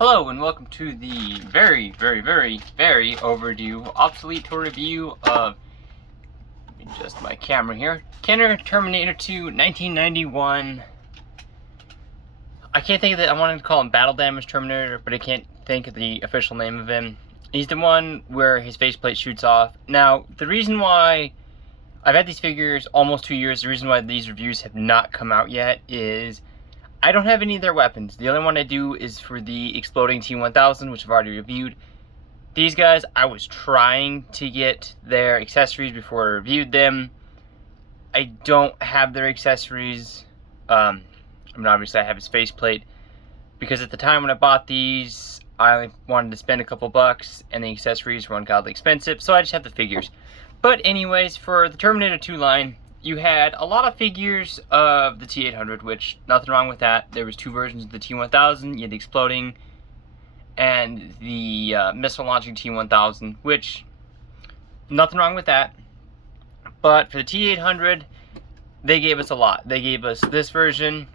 Hello and welcome to the very overdue obsolete tour review of, adjust my camera here, Kenner Terminator 2 1991. I can't think of it. I wanted to call him Battle Damage Terminator, but I can't think of the official name of him. He's the one where his faceplate shoots off. Now, the reason why I've had these figures almost 2 years, the reason why these reviews have not come out yet is I don't have any of their weapons. The only one I do is for the exploding T-1000, which I've already reviewed. These guys, I was trying to get their accessories before I reviewed them. I don't have their accessories. I mean, obviously I have his faceplate, because at the time when I bought these, I wanted to spend a couple bucks, and the accessories were ungodly expensive, so I just have the figures. But anyways, for the Terminator 2 line, you had a lot of figures of the T-800, which, nothing wrong with that. There was two versions of the T-1000. You had the exploding and the missile launching T-1000, which, nothing wrong with that. But for the T-800, they gave us a lot. They gave us this version.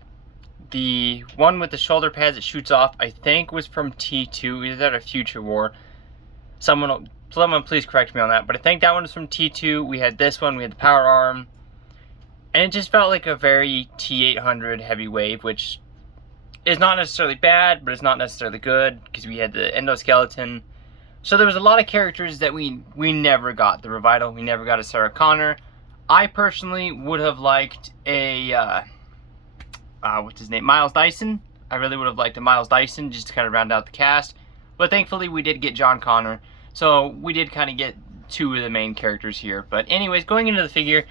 The one with the shoulder pads that shoots off, I think, was from T2. Either that or Future War. Someone please correct me on that. But I think that one was from T2. We had this one. We had the power arm. And it just felt like a very T-800 heavy wave, which is not necessarily bad, but it's not necessarily good, because we had the endoskeleton. So there was a lot of characters that we never got. The Revital, we never got a Sarah Connor. I personally would have liked a, what's his name, Miles Dyson. I really would have liked a Miles Dyson, just to kind of round out the cast. But thankfully we did get John Connor, so we did kind of get two of the main characters here. But anyways, going into the figure,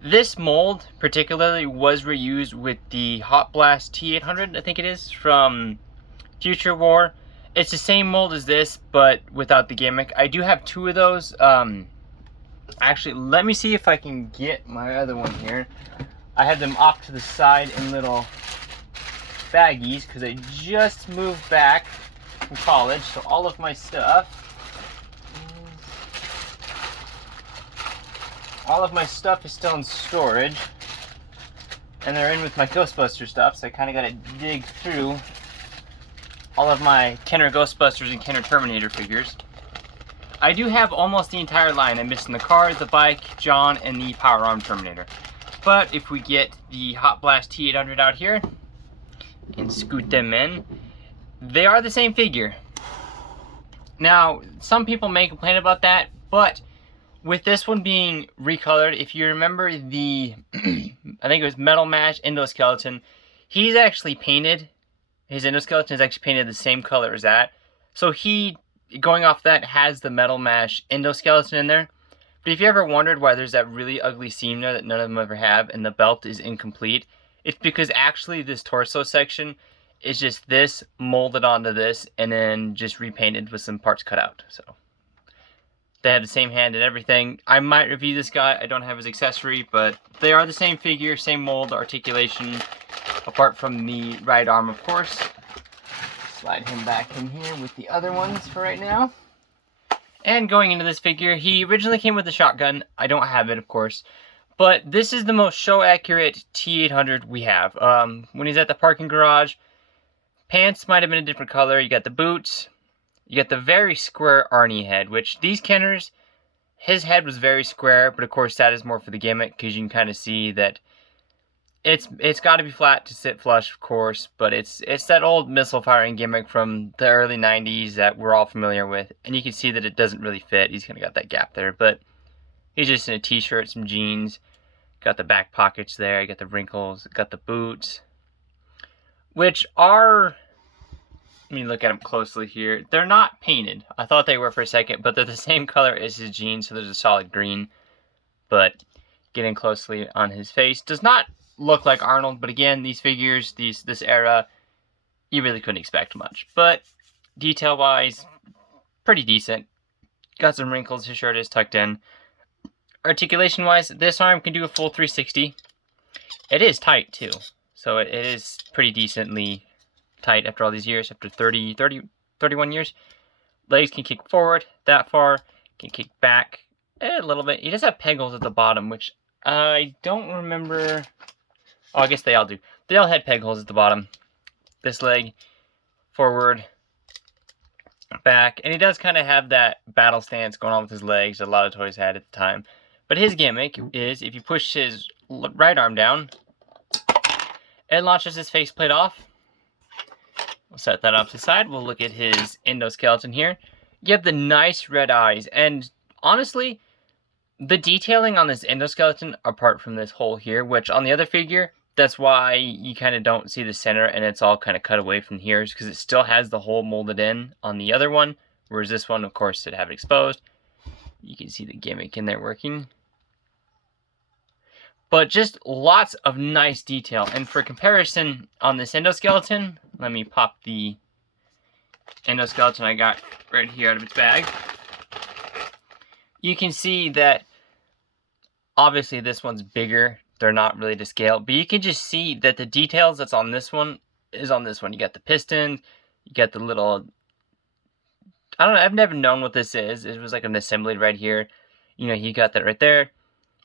this mold particularly was reused with the Hot Blast T-800, I think it is, from Future War. It's the same mold as this, but without the gimmick. I do have two of those. Actually, let me see if I can get my other one here. I had them off to the side in little baggies, because I just moved back from college, so all of my stuff is still in storage, and they're in with my Ghostbuster stuff, so I kind of got to dig through all of my Kenner Ghostbusters and Kenner Terminator figures. I do have almost the entire line. I'm missing the car, the bike, John, and the Power Arm Terminator. But if we get the Hot Blast T-800 out here and scoot them in, they are the same figure. Now, some people may complain about that, but with this one being recolored, if you remember the, I think it was Metal Mash endoskeleton, he's actually painted, his endoskeleton is actually painted the same color as that. So he, going off that, has the Metal Mash endoskeleton in there. But if you ever wondered why there's that really ugly seam there that none of them ever have, and the belt is incomplete, it's because actually this torso section is just this molded onto this, and then just repainted with some parts cut out, so. They have the same hand and everything. I might review this guy. I don't have his accessory, but they are the same figure, same mold, articulation, apart from the right arm, of course. Slide him back in here with the other ones for right now. And going into this figure, he originally came with a shotgun. I don't have it, of course. But this is the most show-accurate T-800 we have. When he's at the parking garage, pants might have been a different color. You got the boots. You get the very square Arnie head, which these Kenners, his head was very square, but of course that is more for the gimmick, because you can kind of see that it's got to be flat to sit flush, of course, but it's that old missile firing gimmick from the early 90s that we're all familiar with, and you can see that it doesn't really fit. He's kind of got that gap there, but he's just in a t-shirt, some jeans, got the back pockets there, got the wrinkles, got the boots, which are, let me look at them closely here. They're not painted. I thought they were for a second, but they're the same color as his jeans, so there's a solid green. But getting closely on his face does not look like Arnold, but again, these figures, this era, you really couldn't expect much. But detail-wise, pretty decent. Got some wrinkles, his shirt is tucked in. Articulation-wise, this arm can do a full 360. It is tight, too. So it is pretty decently tight after all these years, after 31 years. Legs can kick forward that far, can kick back a little bit. He does have peg holes at the bottom, which I don't remember. Oh, I guess they all do. They all had peg holes at the bottom. This leg, forward, back, and he does kind of have that battle stance going on with his legs that a lot of toys had at the time. But his gimmick is if you push his right arm down, it launches his faceplate off. We'll set that off to the side. We'll look at his endoskeleton here. You have the nice red eyes, and honestly, the detailing on this endoskeleton, apart from this hole here, which on the other figure, that's why you kind of don't see the center and it's all kind of cut away from here, is because it still has the hole molded in on the other one, whereas this one, of course, it have it exposed. You can see the gimmick in there working. But just lots of nice detail. And for comparison on this endoskeleton, let me pop the endoskeleton I got right here out of its bag. You can see that obviously this one's bigger. They're not really to scale, but you can just see that the details that's on this one is on this one. You got the pistons, you got the little, I don't know, I've never known what this is. It was like an assembly right here. You know, you got that right there.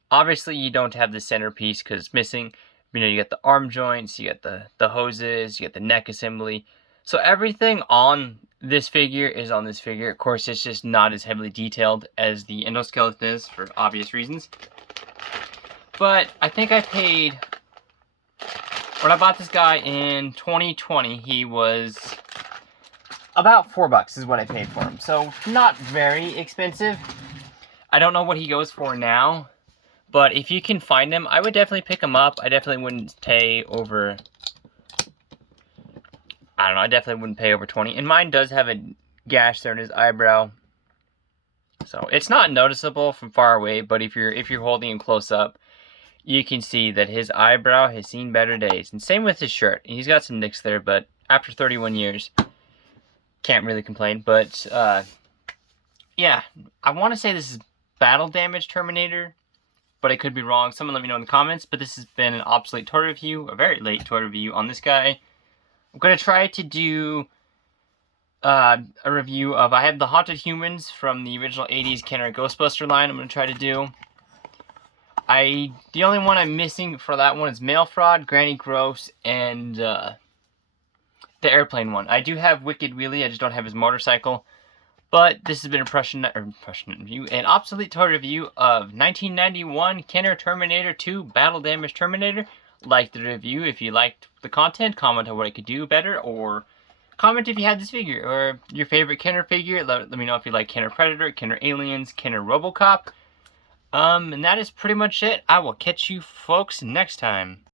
Obviously, you don't have the centerpiece because it's missing. You know, you got the arm joints, you got the hoses, you got the neck assembly. So everything on this figure is on this figure. Of course, it's just not as heavily detailed as the endoskeleton is for obvious reasons. But I think I paid, when I bought this guy in 2020, he was about $4 is what I paid for him. So not very expensive. I don't know what he goes for now. But if you can find him, I would definitely pick him up. I definitely wouldn't pay over, I don't know, I definitely wouldn't pay over 20. And mine does have a gash there in his eyebrow. So it's not noticeable from far away, but if you're holding him close up, you can see that his eyebrow has seen better days. And same with his shirt. He's got some nicks there, but after 31 years, can't really complain. But yeah, I want to say this is Battle Damage Terminator, but I could be wrong. Someone let me know in the comments. But this has been an obsolete toy review, a very late toy review on this guy. I'm going to try to do a review of, I have the Haunted Humans from the original 80s Kenner Ghostbuster line I'm going to try to do. The only one I'm missing for that one is Mail Fraud, Granny Gross, and the airplane one. I do have Wicked Wheelie, I just don't have his motorcycle. But this has been an obsolete toy review of 1991 Kenner Terminator 2 Battle Damage Terminator. Like the review if you liked the content, comment on what I could do better, or comment if you had this figure, or your favorite Kenner figure. Let me know if you like Kenner Predator, Kenner Aliens, Kenner Robocop. And that is pretty much it. I will catch you folks next time.